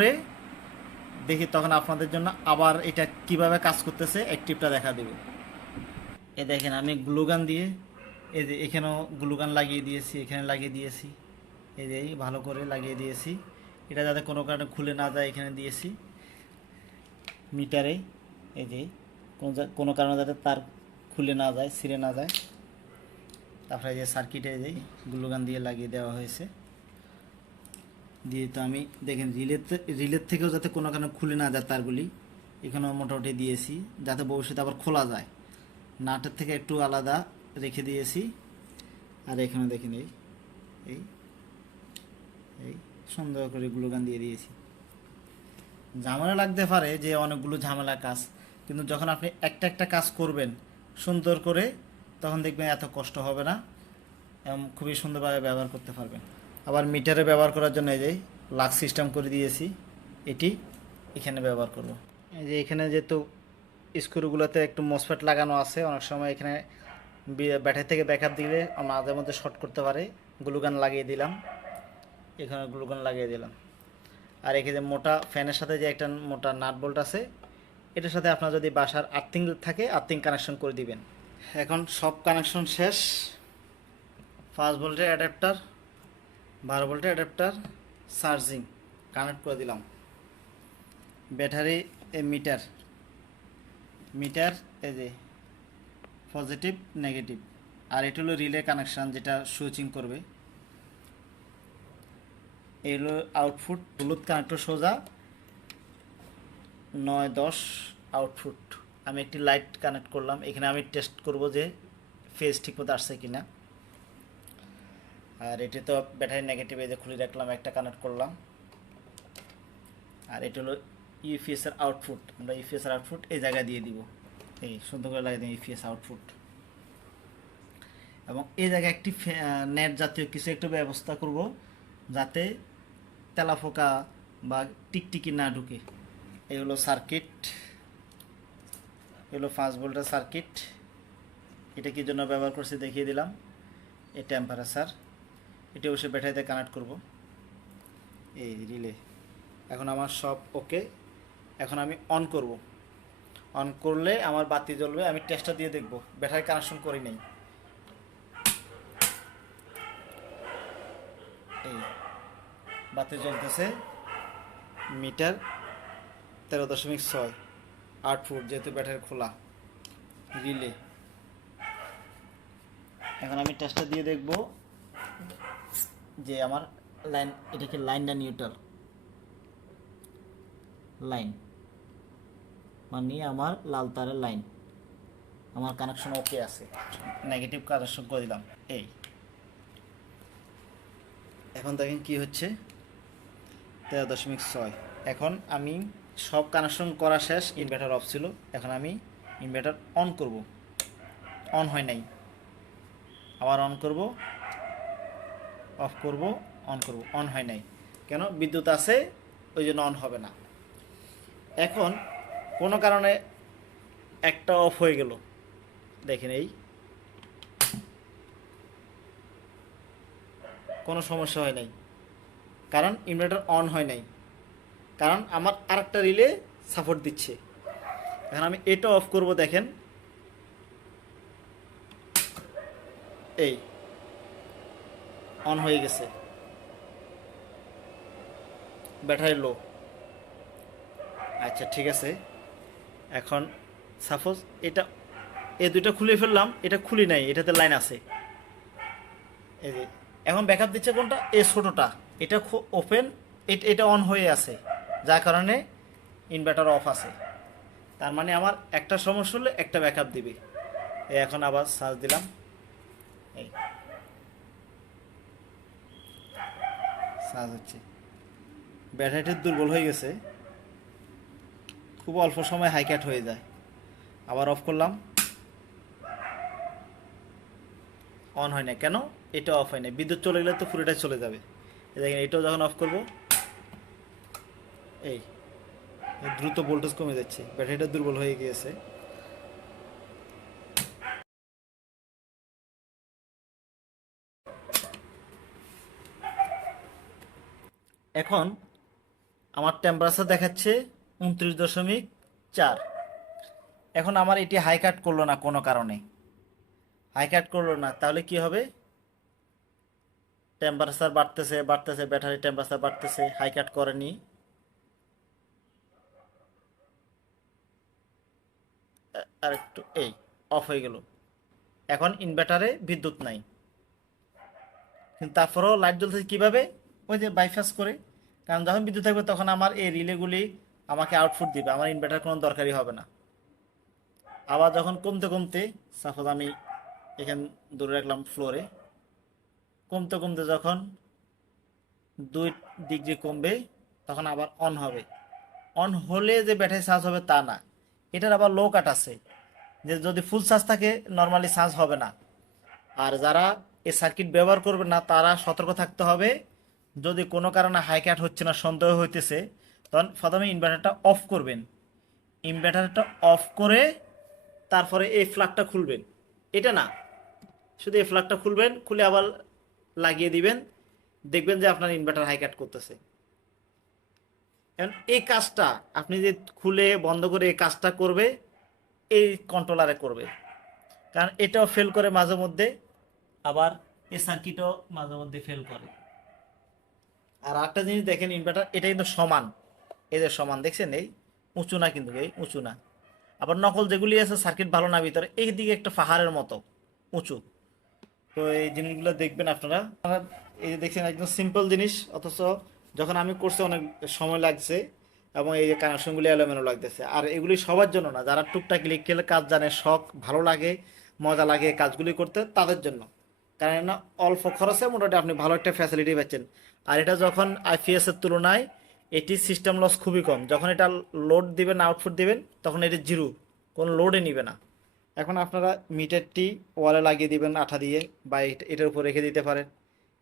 করে দেখি তখন আপনাদের জন্য আবার এটা কীভাবে কাজ করতেছে অ্যাক্টিভটা দেখা দেবে। এ দেখেন, আমি গ্লুগান দিয়ে, এই যে এখানেও গ্লুগান লাগিয়ে দিয়েছি, এখানে লাগিয়ে দিয়েছি, এই যে ভালো করে লাগিয়ে দিয়েছি। এটা যাতে কোনো কারণে খুলে না যায়, এখানে দিয়েছি মিটারে, এই যে কোনো কারণে যাতে তার খুলে না যায়, ছিঁড়ে না যায়। তারপরে যে সার্কিটে যে গ্লুগান দিয়ে লাগিয়ে দেওয়া হয়েছে। দিয়ে তো আমি, দেখেন, রিলের রিলের থেকেও যাতে কোনো কারণে খুলে না যায় তারগুলি, এখানেও মোটামুটি দিয়েছি, যাতে ভবিষ্যতে আবার খোলা যায়। নাটের থেকে একটু আলাদা রেখে দিয়েছি। আর এখানে দেখেন এই এই এই, সুন্দর করে গ্লুগান দিয়ে দিয়েছি। ঝামেলা লাগতে পারে যে অনেকগুলো ঝামেলা কাজ, কিন্তু যখন আপনি একটা একটা কাজ করবেন সুন্দর করে, তখন দেখবেন এত কষ্ট হবে না, এবং খুবই সুন্দরভাবে ব্যবহার করতে পারবেন। আবার মিটারে ব্যবহার করার জন্য এই যে লাক সিস্টেম করে দিয়েছি, এটি এখানে ব্যবহার করব। এই যে এখানে যেহেতু স্ক্রুগুলোতে একটু মসফেট লাগানো আছে, অনেক সময় এখানে ব্যাটারি থেকে ব্যাকআপ দিলে মাঝে মধ্যে শর্ট করতে পারে। গ্লুগান লাগিয়ে দিলাম। এখানে গ্লুগান লাগিয়ে দিলাম। আর এখানে মোটা ফ্যানের সাথে যে একটা মোটা নাট বোল্ট আছে, এটার সাথে আপনার যদি বাসার আর্থিং থাকে, আর্থিং কানেকশন করে দিবেন। এখন সব কানেকশন শেষ। ফার্স্ট ভোল্টের অ্যাডাপ্টার বারো ভোল্টের অ্যাডাপ্টার চার্জিং, কানেক্ট করে দিলাম। ব্যাটারি এ মিটার মিটার এই যে পজিটিভ, নেগেটিভ, আর এটা হলো রিলে কানেকশান যেটা সুইচিং করবে। এই হলো আউটপুট হলুদ কানেক্টর সোজা, নয় দশ আউটপুট। আমি একটি লাইট কানেক্ট করলাম, এখানে আমি টেস্ট করব যে ফেজ ঠিক মতো আসছে কিনা। আর এটি তো ব্যাটারি নেগেটিভ এই যে খুলে রাখলাম, একটা কানেক্ট করলাম। আর এটা হলো ইউপিএস এর আউটপুট আমরা ইউপিএস এর আউটপুট এই জায়গায় দিয়ে দিব। এই সুন্দর করে লাগিয়ে দিই ইউপিএস আউটপুট এবং এই জায়গায় একটি নেট জাতীয় কিছু একটু ব্যবস্থা করব, যাতে তেলাফোকা বা টিকটিকি না ঢুকে। এই হলো সার্কিট এগুলো পাঁচ ভোল্টের সার্কিট এটা কি জন্য ব্যবহার করছি দেখিয়ে দিলাম। এই টেম্পারেচার এটা অবশ্যই ব্যাটারিতে কানেক্ট করব। এই রিলে এখন আমার সব ওকে এখন আমি অন করব। অন করলে আমার বাতি জ্বলবে, আমি টেস্টটা দিয়ে দেখব। ব্যাটারি কানেকশন করি নাই। এই, বাতি জ্বলতেছে। মিটার তেরো দশমিক ছয়, আট ফুট, যেহেতু ব্যাটারি খোলা। রিলে এখন আমি টেস্টটা দিয়ে দেখব। যে আমার লাইন, এটা কি লাইনটা নিউট্রাল? লাইন। মানে আমার লাল তারের লাইন। আমার কানেকশন ওকে আছে। নেগেটিভ কানেকশন করে দিলাম। এই। এখন দেখেন কি হচ্ছে? তেরো দশমিক ছয়। এখন আমি সব কানেকশন করা শেষ ইনভার্টার অফ ছিল। এখন আমি ইনভার্টার অন করব। অন হয় নাই। আবার অন করব। অফ করব, অন করব। অন হয় নাই। কেন? বিদ্যুৎ আছে, ওই জন্য অন হবে না। এখন কোনো কারণে একটা অফ হয়ে গেল। দেখেন এই। কোনো সমস্যা হয় নাই। কারণ ইনভার্টার অন হয় নাই। কারণ আমার আরেকটা রিলে সাপোর্ট দিচ্ছে। এখন আমি এটা অফ করব, দেখেন। এই। অন হয়ে গেছে। ব্যাটারি লো আচ্ছা ঠিক আছে। এখন সাপোজ এটা, এ দুইটা খুলে ফেললাম, এটা খুলি নাই, এটাতে লাইন আছে। এই যে, এখন ব্যাকআপ দিচ্ছে কোনটা? এ ছোটোটা। এটা ওপেন এটা অন হয়ে আছে। যার কারণে ইনভার্টার অফ আছে। তার মানে আমার একটা সমস্যা হলে একটা ব্যাকআপ দিবে। এখন আবার চার্জ দিলাম। এই। চার্জ হচ্ছে। ব্যাটারিটি দুর্বল হয়ে গেছে। খুব অল্প সময় হাইক্যাট হয়ে যায়। আবার অফ করলাম। অন হয় না। কেন? এটা অফ হয় না। বিদ্যুৎ চলে গেলে তো পুরোটাই চলে যাবে। দেখেন, এটাও যখন অফ করব, এই দ্রুত ভোল্টেজ কমে যাচ্ছে। ব্যাটারিটা দুর্বল হয়ে গিয়েছে। এখন আমার টেম্পারেচার দেখাচ্ছে উনত্রিশ দশমিক চার। এখন আমার এটি হাই কাট করল না কোনো কারণে। হাই কাট করল না, তাহলে কি হবে? টেম্পারেচার বাড়তেছে বাড়তেছে ব্যাটারি টেম্পারেচার বাড়তেছে হাই কাট করেনি। আর একটু এই অফ হয়ে গেল। এখন ইনভার্টারে বিদ্যুৎ নাই। কিন্তু তারপরেও লাইট জ্বলতেছে কীভাবে? ওই যে বাইপাস করে, কারণ যখন বিদ্যুৎ থাকবে তখন আমার এই রিলেগুলি আমাকে আউটপুট দিবে, আমার ইনভার্টার কোনো দরকারই হবে না। আবার যখন কমতে কমতে সাপোজ আমি এখান দূরে রাখলাম ফ্লোরে কমতে কমতে যখন দুই ডিগ্রি কমবে, তখন আবার অন হবে। অন হলে যে ব্যাটারি চার্জ হবে তা না। এটার আবার লো কাট আছে। যে যদি ফুল চার্জ থাকে নর্মালি চার্জ হবে না। আর যারা এই সার্কিট ব্যবহার করবে না, তারা সতর্ক থাকতে হবে যদি কোনো কারণে হাই কাট হচ্ছে না, সন্দেহ হইতেছে, তখন প্রথমে ইনভার্টারটা অফ করবেন। ইনভার্টারটা অফ করে তারপরে এই ফ্ল্যাগটা খুলবেন। এটা না। শুধু এই ফ্ল্যাগটা খুলবেন, খুলে আবার লাগিয়ে দিবেন। দেখবেন যে আপনার ইনভার্টার হাই কাট করতেছে। এখন এই কাজটা, আপনি যে খুলে বন্ধ করে এই কাজটা করবে, এই কন্ট্রোলারে করবে। কারণ এটাও ফেল করে মাঝে মধ্যে, আবার এই সার্কিটও মাঝে মধ্যে ফেল করে। আর একটা জিনিস দেখেন ইনভার্টার, এটা কিন্তু সমান। এদের সমান, দেখছেন? এই উঁচু না কিন্তু, এই উঁচু না। আবার নকল যেগুলি আছে সার্কিট ভালো না ভিতরে এই দিকে একটা পাহাড়ের মতো, উঁচু। তো এই জিনিসগুলো দেখবেন আপনারা। এই যে দেখছেন, একদম সিম্পল জিনিস, অথচ যখন আমি করছি অনেক সময় লাগছে, এবং এই যে কানেকশনগুলি এলোমেলো লাগতেছে। আর এগুলি সবার জন্য না, যারা টুকটাক ইলেকট্রিক্যাল কাজ জানে, শখ, ভালো লাগে, মজা লাগে কাজগুলি করতে, তাদের জন্য। কারণ না অল্প খরচে মোটামুটি আপনি ভালো একটা ফ্যাসিলিটি পাচ্ছেন। আর এটা যখন আইপিএস এর তুলনায় এটি সিস্টেম লস খুবই কম। যখন এটা লোড দিবেন আউটপুট দিবেন, তখন এটি জিরো কোনো লোডে নিবে না। এখন আপনারা মিটারটি ওয়ালে লাগিয়ে দিবেন আঠা দিয়ে বা এটার উপর রেখে দিতে পারেন।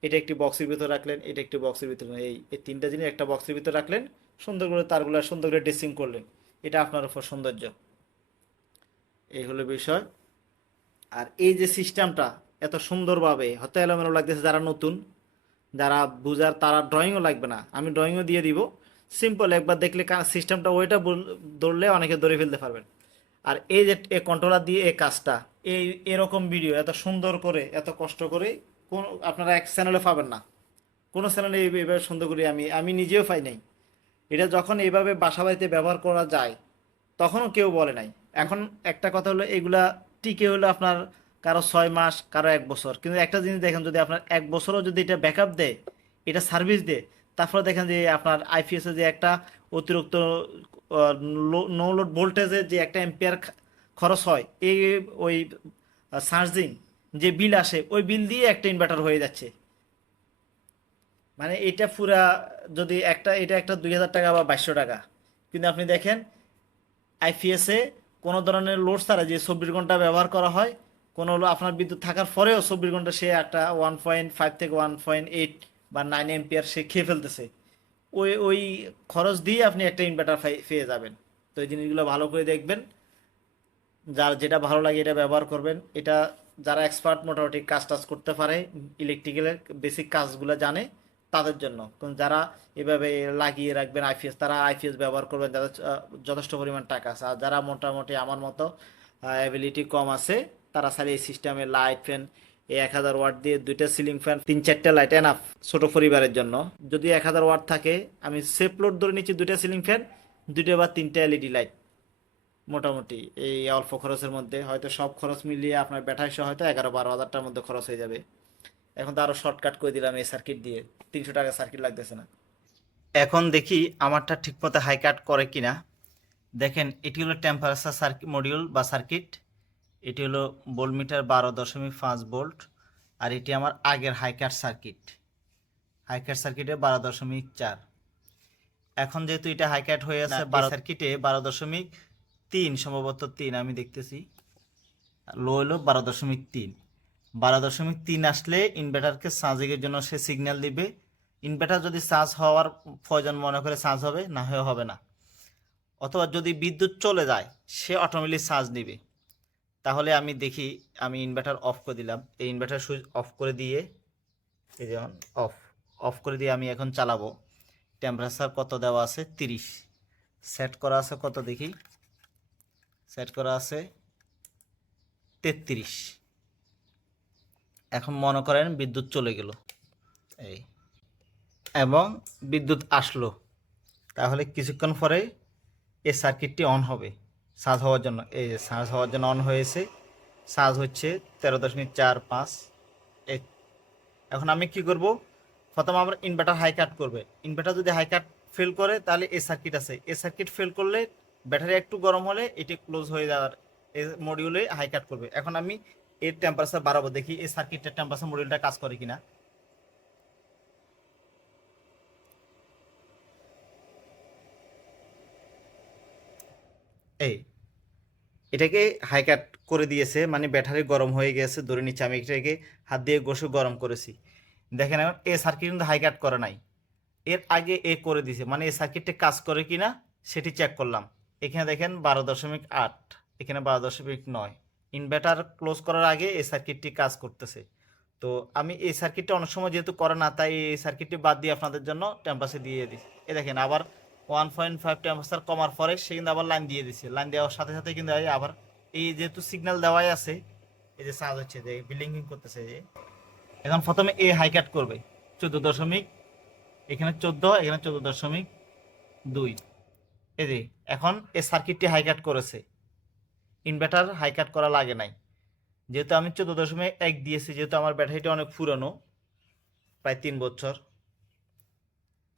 এটা একটি বক্সের ভিতর রাখলেন, এটা একটি বক্সের ভিতর এই এই তিনটা জিনিস একটা বক্সের ভিতর রাখলেন, সুন্দর করে তারগুলো সুন্দর করে ড্রেসিং করলেন। এটা আপনার উপর সৌন্দর্য। এই হলো বিষয়। আর এই যে সিস্টেমটা এত সুন্দরভাবে, হয়তো এলোমেলো লাগতেছে যারা নতুন যারা বুঝার, তারা ড্রয়িংও লাগবে না। আমি ড্রয়িংও দিয়ে দিব। সিম্পল একবার দেখলে সিস্টেমটা ওইটা ধরলে অনেকে ধরে ফেলতে পারবেন। আর এই যে এ কন্ট্রোলার দিয়ে এই কাজটা, এই, এরকম ভিডিও এত সুন্দর করে, এত কষ্ট করে কোন আপনারা এক চ্যানেলে পাবেন না। কোনো চ্যানেলে এইভাবে সুন্দর করে আমি আমি নিজেও পাই নাই। এটা যখন এইভাবে বাসা বাড়িতে ব্যবহার করা যায়, তখনও কেউ বলে নাই। এখন একটা কথা হলো, এগুলা টিকে হলো আপনার কারও ছয় মাস, কারও এক বছর। কিন্তু একটা জিনিস দেখেন, যদি আপনার এক বছরও যদি এটা ব্যাকআপ দেয়, এটা সার্ভিস দেয়, তারপরে দেখেন যে আপনার আইপিএস যে একটা অতিরিক্ত নো লোড ভোল্টেজের যে একটা এম্পিয়ার খরচ হয়, এই ওই চার্জিং যে বিল আসে, ওই বিল দিয়ে একটা ইনভার্টার হয়ে যাচ্ছে। মানে এটা পুরা যদি একটা, এটা একটা দুই হাজার টাকা বা বাইশশো টাকা। কিন্তু আপনি দেখেন আইপিএসে কোনো ধরনের লোড ছাড়া যে চব্বিশ ঘণ্টা ব্যবহার করা হয় কোনো হলো আপনার বিদ্যুৎ থাকার পরেও চব্বিশ ঘণ্টা সে একটা ওয়ান পয়েন্ট ফাইভ থেকে ওয়ান পয়েন্ট এইট বা নাইন এম্পিয়ার সে খেয়ে ফেলতেছে। ওই ওই খরচ দিয়ে আপনি একটা ইনভার্টার পেয়ে যাবেন। তো এই জিনিসগুলো ভালো করে দেখবেন। যার যেটা ভালো লাগে এটা ব্যবহার করবেন। এটা যারা এক্সপার্ট মোটামুটি কাজ টাজ করতে পারে ইলেকট্রিক্যালের বেসিক কাজগুলো জানে তাদের জন্য। কারণ যারা এভাবে লাগিয়ে রাখবেন আইপিএস তারা আইপিএস ব্যবহার করবেন, যাদের যথেষ্ট পরিমাণ টাকা আছে। আর যারা মোটামুটি আমার মতো অ্যাবিলিটি কম আছে তারা সারি এই সিস্টেমে লাইট ফ্যান এই এক হাজার ওয়াট দিয়ে দুইটা সিলিং ফ্যান তিন চারটা লাইট এনাফ ছোট পরিবারের জন্য। যদি এক হাজার ওয়াট থাকে, আমি সেফ লোড ধরে নিচ্ছি দুইটা সিলিং ফ্যান দুইটা বা তিনটা এলইডি লাইট মোটামুটি এই অল্প খরচের মধ্যে, হয়তো সব খরচ মিলিয়ে আপনার ব্যাটারি সহ হয়তো এগারো বারো হাজারটার মধ্যে খরচ হয়ে যাবে। এখন তো আরও শর্টকাট করে দিলাম এই সার্কিট দিয়ে, তিনশো টাকা সার্কিট লাগতেছে না। এখন দেখি আমারটা ঠিকমতো হাই কাট করে কিনা। দেখেন, এটি হলো টেম্পারেচার সার্কিট মডিউল বা সার্কিট এটি হলো ভোল্টমিটার বারো দশমিক পাঁচ ভোল্ট আর এটি আমার আগের high cut circuit. High cut সার্কিটে বারো দশমিক চার। এখন যেহেতু এটা হাই কাট হয়ে আছে বারো সার্কিটে বারো দশমিক তিন সম্ভবত তিন আমি দেখতেছি। লো হলো বারো দশমিক তিন। বারো দশমিক তিন আসলে ইনভার্টারকে চার্জিংয়ের জন্য সে সিগন্যাল দিবে। ইনভার্টার যদি চার্জ হওয়ার প্রয়োজন মনে করে চার্জ হবে না হয়ে হবে না। অথবা যদি বিদ্যুৎ চলে যায় সে অটোমেটিক চার্জ নেবে। তাহলে আমি দেখি, আমি ইনভার্টার অফ করে দিলাম। এই ইনভার্টার সুইচ অফ করে দিয়ে, এই যেমন অফ অফ করে দিয়ে আমি এখন চালাবো। টেম্পারেচার কত দেওয়া আছে? তিরিশ। সেট করা আছে কত দেখি? সেট করা আছে তেত্রিশ। এখন মনে করেন বিদ্যুৎ চলে গেল। এই। এবং বিদ্যুৎ আসলো। তাহলে কিছুক্ষণ পরে এই সার্কিটটি অন হবে। চার্জ হওয়ার জন্য, এই যে চার্জ হওয়ার জন্য অন হয়েছে। চার্জ হচ্ছে তেরো দশমিক চার পাঁচ। এই, এখন আমি কি করব? প্রথম আমরা ইনভার্টার হাই কাট করবে। ইনভার্টার যদি হাই কাট ফেল করে, তাহলে এই সার্কিট আছে। এই সার্কিট ফেল করলে ব্যাটারি একটু গরম হলে এটি ক্লোজ হয়ে যাওয়ার এই মডিউলে হাই কাট করবে। এখন আমি এর টেম্পারেচার বাড়াবো, দেখি এই সার্কিটের টেম্পারেচার মডিউলটা কাজ করে কিনা। এই এটাকে হাই কাট করে দিয়েছে মানে ব্যাটারি গরম হয়ে গেছে, ধরে নিচ্ছে আমি এটাকে হাত দিয়ে ঘষে গরম করেছি। দেখেন এখন এ সার্কিট কিন্তু হাই কাট করে নাই। এর আগে এ করে দিয়েছে মানে এই সার্কিটটা কাজ করে কি না সেটি চেক করলাম। এখানে দেখেন বারো দশমিক আট, এখানে বারো দশমিক নয়। ইনভার্টার ক্লোজ করার আগে এই সার্কিটটি কাজ করতেছে। তো আমি এই সার্কিটটা অনেক সময় যেহেতু করে না, তাই এই সার্কিটটি বাদ দিয়ে আপনাদের জন্য টেম্পারেচার দিয়ে দিই। এ দেখেন আবার ওয়ান পয়েন্ট ফাইভ টেম্পারেচার কমার পরে সে কিন্তু আবার লাইন দিয়ে দিছে। লাইন দেওয়ার সাথে সাথে কিন্তু আবার এই যেহেতু সিগন্যাল দেওয়াই আছে, এই যে চার্জ হচ্ছে, যে বিল্ডিং করতেছে যে। এখন প্রথমে এ হাই কাট করবে, চোদ্দ দশমিক, এখানে চোদ্দ এখানে চোদ্দ দশমিক দুই। এই যে, এখন এই সার্কিটটি হাই কাট করেছে। ইনভার্টার হাই কাট করা লাগে নাই। যেহেতু আমি চোদ্দ দশমিক এক দিয়েছি, যেহেতু আমার ব্যাটারিটা অনেক পুরনো, প্রায় তিন বছর।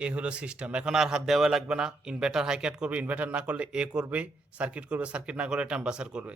এই হলো সিস্টেম এখন আর হাত দেওয়া লাগবে না। ইনভার্টার হাই কাট করবে ইনভার্টার না করলে এ করবে সার্কিট করবে সার্কিট না করলে টেম্পারেচার করবে।